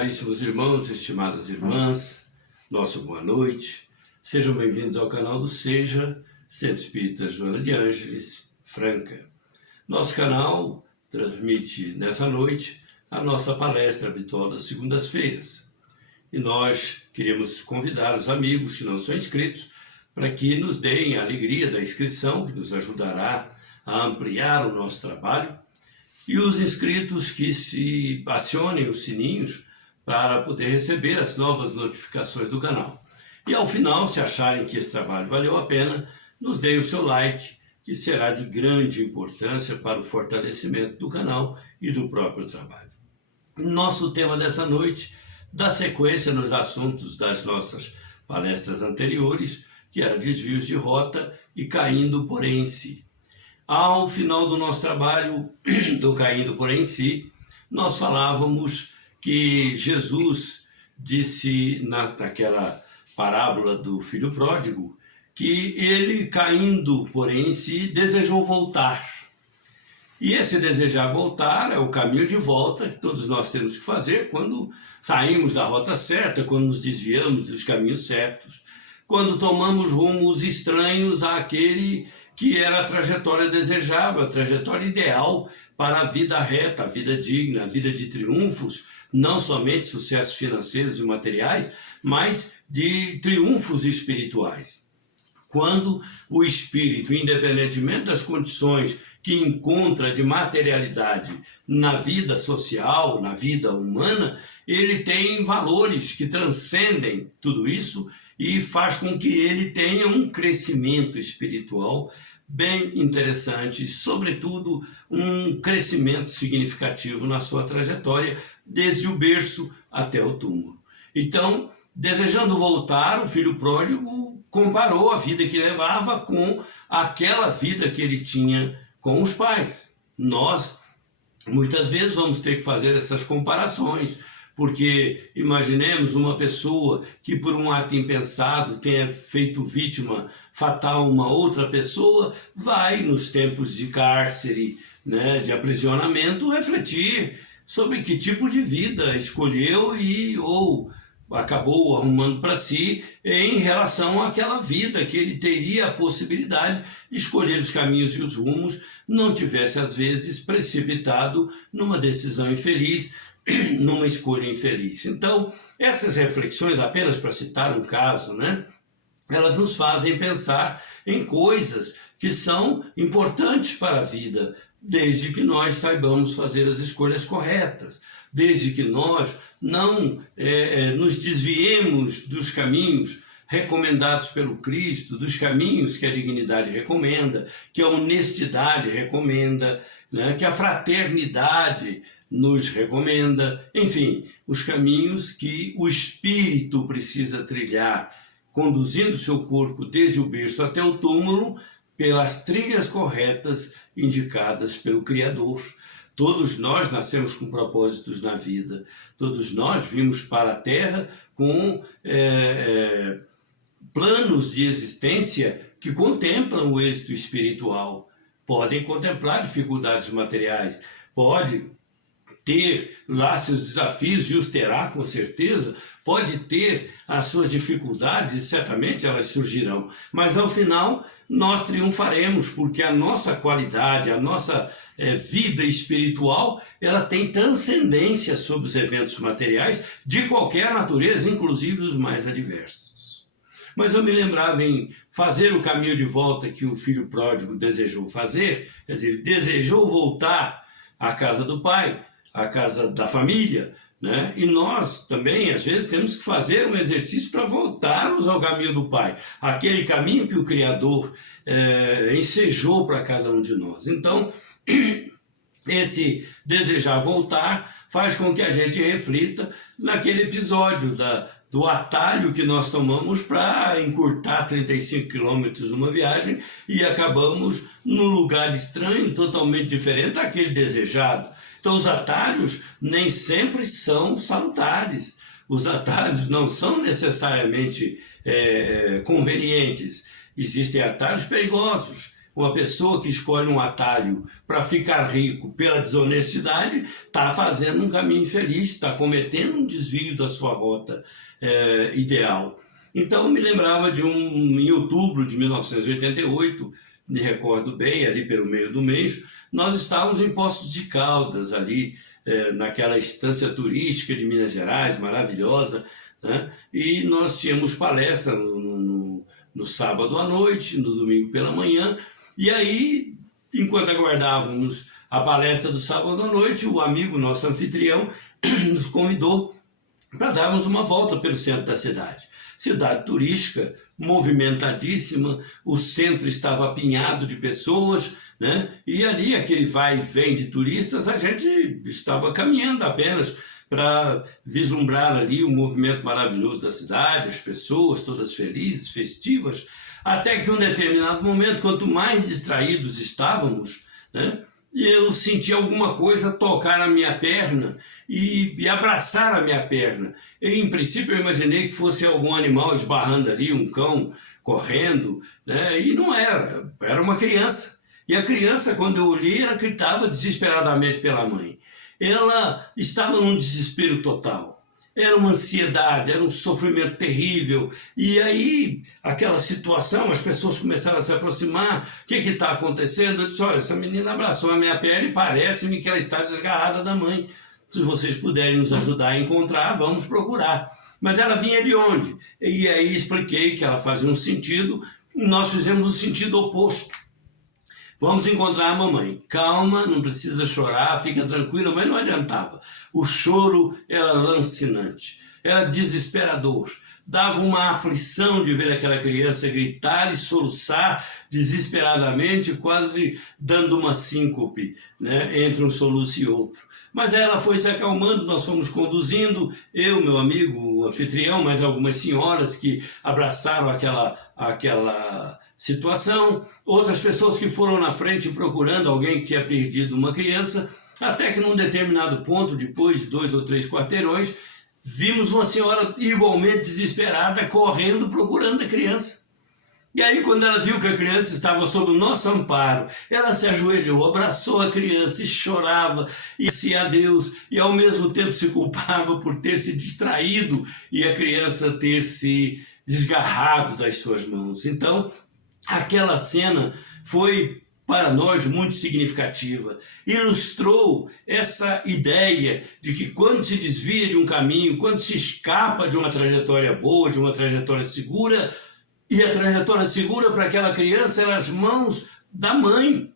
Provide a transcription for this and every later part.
Caríssimos irmãos, estimadas irmãs, nosso boa noite. Sejam bem-vindos ao canal do Seja, Centro Espírita Joana de Ângeles, Franca. Nosso canal transmite nessa noite a nossa palestra habitual das segundas-feiras. E nós queremos convidar os amigos que não são inscritos para que nos deem a alegria da inscrição, que nos ajudará a ampliar o nosso trabalho. E os inscritos que se acionem os sininhos para poder receber as novas notificações do canal. E ao final, se acharem que esse trabalho valeu a pena, nos deem o seu like, que será de grande importância para o fortalecimento do canal e do próprio trabalho. Nosso tema dessa noite dá sequência nos assuntos das nossas palestras anteriores, que era desvios de rota e caindo porém em si. Ao final do nosso trabalho do Caindo porém em si, nós falávamos que Jesus disse naquela parábola do filho pródigo que ele, caindo porém em si, desejou voltar. E esse desejar voltar é o caminho de volta que todos nós temos que fazer quando saímos da rota certa, quando nos desviamos dos caminhos certos, quando tomamos rumos estranhos àquele que era a trajetória desejável, a trajetória ideal para a vida reta, a vida digna, a vida de triunfos, não somente sucessos financeiros e materiais, mas de triunfos espirituais. Quando o espírito, independentemente das condições que encontra de materialidade na vida social, na vida humana, ele tem valores que transcendem tudo isso e faz com que ele tenha um crescimento espiritual bem interessante, sobretudo um crescimento significativo na sua trajetória, desde o berço até o túmulo. Então, desejando voltar, o filho pródigo comparou a vida que levava com aquela vida que ele tinha com os pais. Nós, muitas vezes, vamos ter que fazer essas comparações, porque imaginemos uma pessoa que por um ato impensado tenha feito vítima fatal uma outra pessoa, vai nos tempos de cárcere, de aprisionamento, refletir sobre que tipo de vida escolheu ou acabou arrumando para si em relação àquela vida que ele teria a possibilidade de escolher os caminhos e os rumos, não tivesse às vezes precipitado numa decisão infeliz, numa escolha infeliz. Então, essas reflexões, apenas para citar um caso, elas nos fazem pensar em coisas que são importantes para a vida, desde que nós saibamos fazer as escolhas corretas, desde que nós não nos desviemos dos caminhos recomendados pelo Cristo, dos caminhos que a dignidade recomenda, que a honestidade recomenda, que a fraternidade nos recomenda, enfim, os caminhos que o espírito precisa trilhar, conduzindo seu corpo desde o berço até o túmulo, pelas trilhas corretas indicadas pelo Criador. Todos nós nascemos com propósitos na vida, todos nós vimos para a Terra com planos de existência que contemplam o êxito espiritual, podem contemplar dificuldades materiais, pode ter lá seus desafios, e os terá com certeza, pode ter as suas dificuldades, e certamente elas surgirão, mas ao final nós triunfaremos, porque a nossa qualidade, a nossa vida espiritual, ela tem transcendência sobre os eventos materiais de qualquer natureza, inclusive os mais adversos. Mas eu me lembrava em fazer o caminho de volta que o filho pródigo desejou fazer, quer dizer, ele desejou voltar à casa do pai, à casa da família, e nós também, às vezes, temos que fazer um exercício para voltarmos ao caminho do Pai, aquele caminho que o Criador ensejou para cada um de nós. Então, esse desejar voltar faz com que a gente reflita naquele episódio do atalho que nós tomamos para encurtar 35 quilômetros numa viagem e acabamos num lugar estranho, totalmente diferente daquele desejado. Então, os atalhos nem sempre são salutares. Os atalhos não são necessariamente convenientes. Existem atalhos perigosos, uma pessoa que escolhe um atalho para ficar rico pela desonestidade está fazendo um caminho infeliz, está cometendo um desvio da sua rota ideal. Então me lembrava em outubro de 1988, me recordo bem, ali pelo meio do mês, nós estávamos em Poços de Caldas, ali naquela estância turística de Minas Gerais, maravilhosa, né? E nós tínhamos palestra no sábado à noite, no domingo pela manhã, e aí, enquanto aguardávamos a palestra do sábado à noite, o amigo, nosso anfitrião, nos convidou para darmos uma volta pelo centro da cidade. Cidade turística, movimentadíssima, o centro estava apinhado de pessoas, né? E ali, aquele vai e vem de turistas, a gente estava caminhando apenas para vislumbrar ali o movimento maravilhoso da cidade, as pessoas todas felizes, festivas, até que em um determinado momento, quanto mais distraídos estávamos, né, eu senti alguma coisa tocar a minha perna e abraçar a minha perna. Em princípio eu imaginei que fosse algum animal esbarrando ali, um cão correndo, né, e não era, era uma criança. E a criança, quando eu olhei, ela gritava desesperadamente pela mãe. Ela estava num desespero total. Era uma ansiedade, era um sofrimento terrível. E aí, aquela situação, as pessoas começaram a se aproximar. O que está acontecendo? Eu disse, olha, essa menina abraçou a minha pele e parece-me que ela está desgarrada da mãe. Se vocês puderem nos ajudar a encontrar, vamos procurar. Mas ela vinha de onde? E aí expliquei que ela fazia um sentido, e nós fizemos o sentido oposto. Vamos encontrar a mamãe. Calma, não precisa chorar, fica tranquila, mas não adiantava. O choro era lancinante, era desesperador. Dava uma aflição de ver aquela criança gritar e soluçar desesperadamente, quase dando uma síncope, né, entre um soluço e outro. Mas ela foi se acalmando, nós fomos conduzindo, eu, meu amigo, o anfitrião, mais algumas senhoras que abraçaram aquela situação, outras pessoas que foram na frente procurando alguém que tinha perdido uma criança, até que num determinado ponto, depois de 2 ou 3 quarteirões, vimos uma senhora igualmente desesperada correndo procurando a criança. E aí, quando ela viu que a criança estava sob o nosso amparo, ela se ajoelhou, abraçou a criança e chorava, e dizia a Deus, e ao mesmo tempo se culpava por ter se distraído e a criança ter se desgarrado das suas mãos. Então, aquela cena foi para nós muito significativa. Ilustrou essa ideia de que quando se desvia de um caminho, quando se escapa de uma trajetória boa, de uma trajetória segura, e a trajetória segura para aquela criança era as mãos da mãe,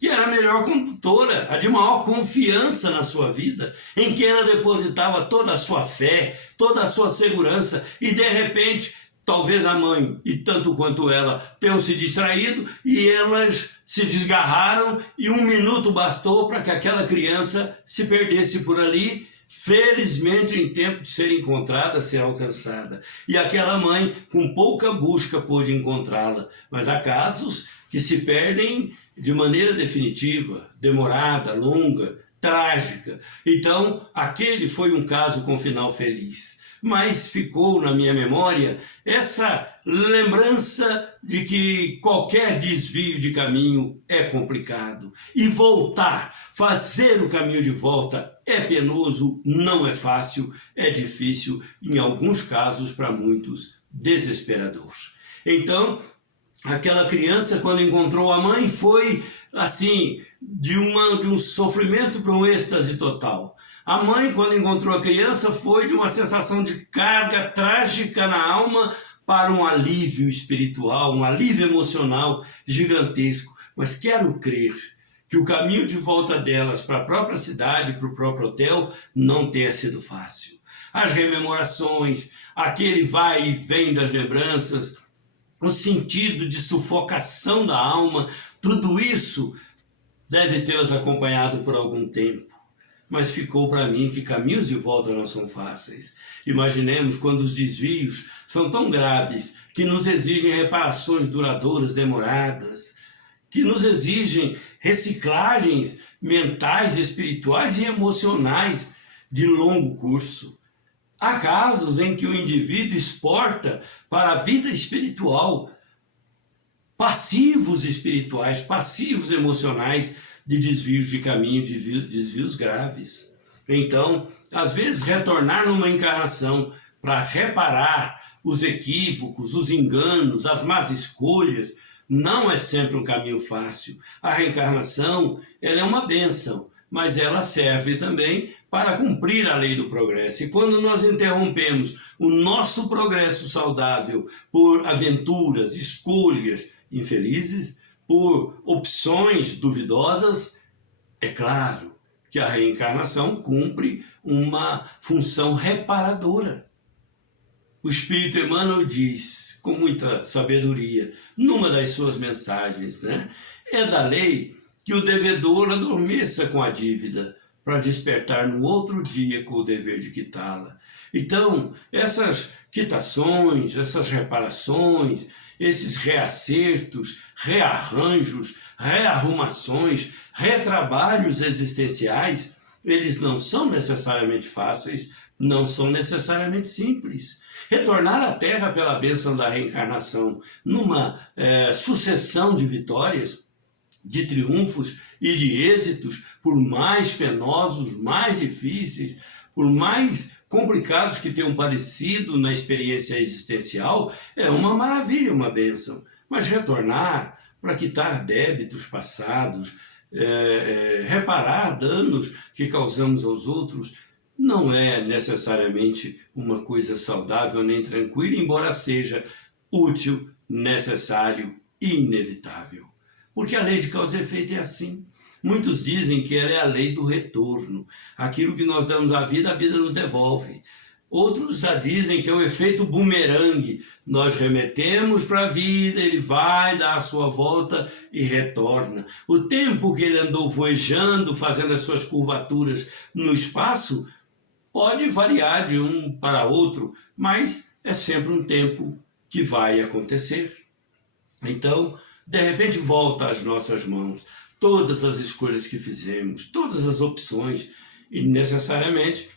que era a melhor condutora, a de maior confiança na sua vida, em que ela depositava toda a sua fé, toda a sua segurança, e de repente talvez a mãe, e tanto quanto ela, tenham se distraído e elas se desgarraram e 1 minuto bastou para que aquela criança se perdesse por ali, felizmente em tempo de ser encontrada, ser alcançada. E aquela mãe, com pouca busca, pôde encontrá-la. Mas há casos que se perdem de maneira definitiva, demorada, longa, trágica. Então, aquele foi um caso com final feliz. Mas ficou na minha memória essa lembrança de que qualquer desvio de caminho é complicado. E voltar, fazer o caminho de volta é penoso, não é fácil, é difícil, em alguns casos, para muitos, desesperador. Então, aquela criança, quando encontrou a mãe, foi assim, de um sofrimento para um êxtase total. A mãe, quando encontrou a criança, foi de uma sensação de carga trágica na alma para um alívio espiritual, um alívio emocional gigantesco. Mas quero crer que o caminho de volta delas para a própria cidade, para o próprio hotel, não tenha sido fácil. As rememorações, aquele vai e vem das lembranças, o sentido de sufocação da alma, tudo isso deve tê-las acompanhado por algum tempo. Mas ficou para mim que caminhos de volta não são fáceis. Imaginemos quando os desvios são tão graves que nos exigem reparações duradouras, demoradas, que nos exigem reciclagens mentais, espirituais e emocionais de longo curso. Há casos em que o indivíduo exporta para a vida espiritual passivos espirituais, passivos emocionais de desvios de caminho, desvios graves. Então, às vezes, retornar numa encarnação para reparar os equívocos, os enganos, as más escolhas, não é sempre um caminho fácil. A reencarnação, ela é uma bênção, mas ela serve também para cumprir a lei do progresso. E quando nós interrompemos o nosso progresso saudável por aventuras, escolhas infelizes, por opções duvidosas, é claro que a reencarnação cumpre uma função reparadora. O Espírito Emmanuel diz, com muita sabedoria, numa das suas mensagens, é da lei que o devedor adormeça com a dívida, para despertar no outro dia com o dever de quitá-la. Então, essas quitações, essas reparações, esses reacertos, rearranjos, rearrumações, retrabalhos existenciais, eles não são necessariamente fáceis, não são necessariamente simples. Retornar à Terra pela bênção da reencarnação, numa sucessão de vitórias, de triunfos e de êxitos, por mais penosos, mais difíceis, por mais complicados que tenham parecido na experiência existencial, é uma maravilha, uma bênção. Mas retornar para quitar débitos passados, reparar danos que causamos aos outros, não é necessariamente uma coisa saudável nem tranquila, embora seja útil, necessário e inevitável. Porque a lei de causa e efeito é assim. Muitos dizem que ela é a lei do retorno. Aquilo que nós damos à vida, a vida nos devolve. Outros já dizem que é o efeito bumerangue. Nós remetemos para a vida, ele vai dar a sua volta e retorna. O tempo que ele andou voejando, fazendo as suas curvaturas no espaço, pode variar de um para outro, mas é sempre um tempo que vai acontecer. Então, de repente volta às nossas mãos todas as escolhas que fizemos, todas as opções, e necessariamente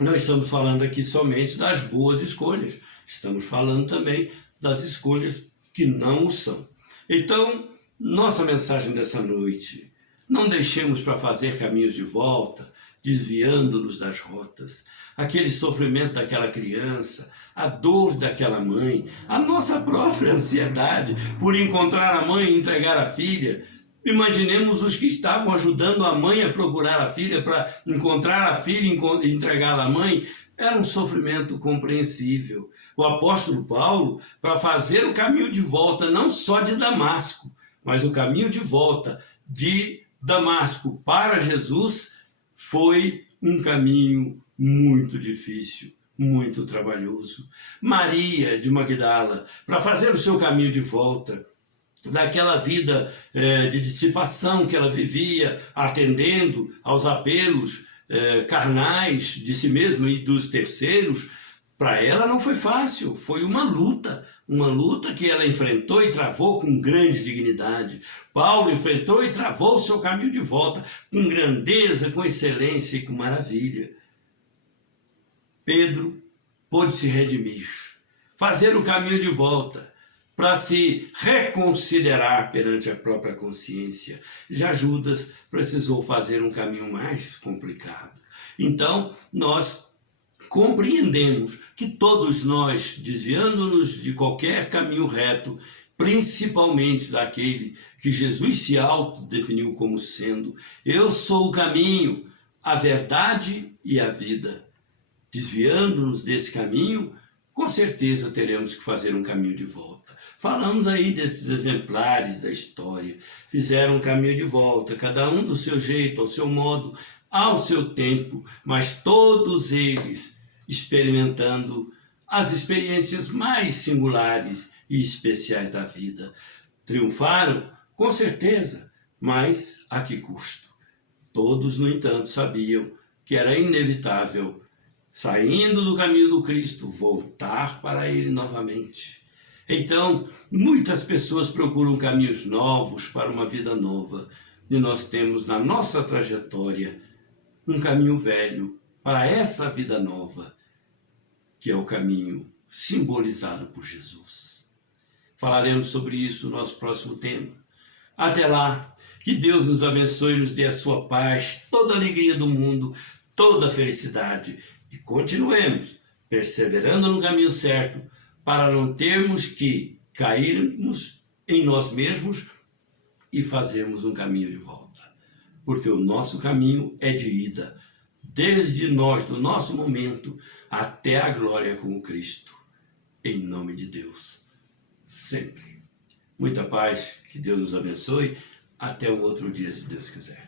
não estamos falando aqui somente das boas escolhas, estamos falando também das escolhas que não o são. Então, nossa mensagem dessa noite: não deixemos para fazer caminhos de volta, desviando-nos das rotas, aquele sofrimento daquela criança, a dor daquela mãe, a nossa própria ansiedade por encontrar a mãe e entregar a filha. Imaginemos os que estavam ajudando a mãe a procurar a filha para encontrar a filha e entregá-la à mãe. Era um sofrimento compreensível. O apóstolo Paulo, para fazer o caminho de volta, não só de Damasco, mas o caminho de volta de Damasco para Jesus, foi um caminho muito difícil, muito trabalhoso. Maria de Magdala, para fazer o seu caminho de volta, daquela vida de dissipação que ela vivia, atendendo aos apelos carnais de si mesma e dos terceiros, para ela não foi fácil, foi uma luta que ela enfrentou e travou com grande dignidade. Paulo enfrentou e travou o seu caminho de volta com grandeza, com excelência e com maravilha. Pedro pôde se redimir, fazer o caminho de volta, para se reconsiderar perante a própria consciência. Já Judas precisou fazer um caminho mais complicado. Então, nós compreendemos que todos nós, desviando-nos de qualquer caminho reto, principalmente daquele que Jesus se autodefiniu como sendo: eu sou o caminho, a verdade e a vida. Desviando-nos desse caminho, com certeza teremos que fazer um caminho de volta. Falamos aí desses exemplares da história, fizeram um caminho de volta, cada um do seu jeito, ao seu modo, ao seu tempo, mas todos eles experimentando as experiências mais singulares e especiais da vida. Triunfaram? Com certeza, mas a que custo? Todos, no entanto, sabiam que era inevitável, saindo do caminho do Cristo, voltar para ele novamente. Então, muitas pessoas procuram caminhos novos para uma vida nova, e nós temos na nossa trajetória um caminho velho para essa vida nova, que é o caminho simbolizado por Jesus. Falaremos sobre isso no nosso próximo tema. Até lá, que Deus nos abençoe e nos dê a sua paz, toda a alegria do mundo, toda a felicidade. E continuemos perseverando no caminho certo para não termos que cairmos em nós mesmos e fazermos um caminho de volta. Porque o nosso caminho é de ida, desde nós, do nosso momento, até a glória com Cristo. Em nome de Deus, sempre. Muita paz, que Deus nos abençoe. Até um outro dia, se Deus quiser.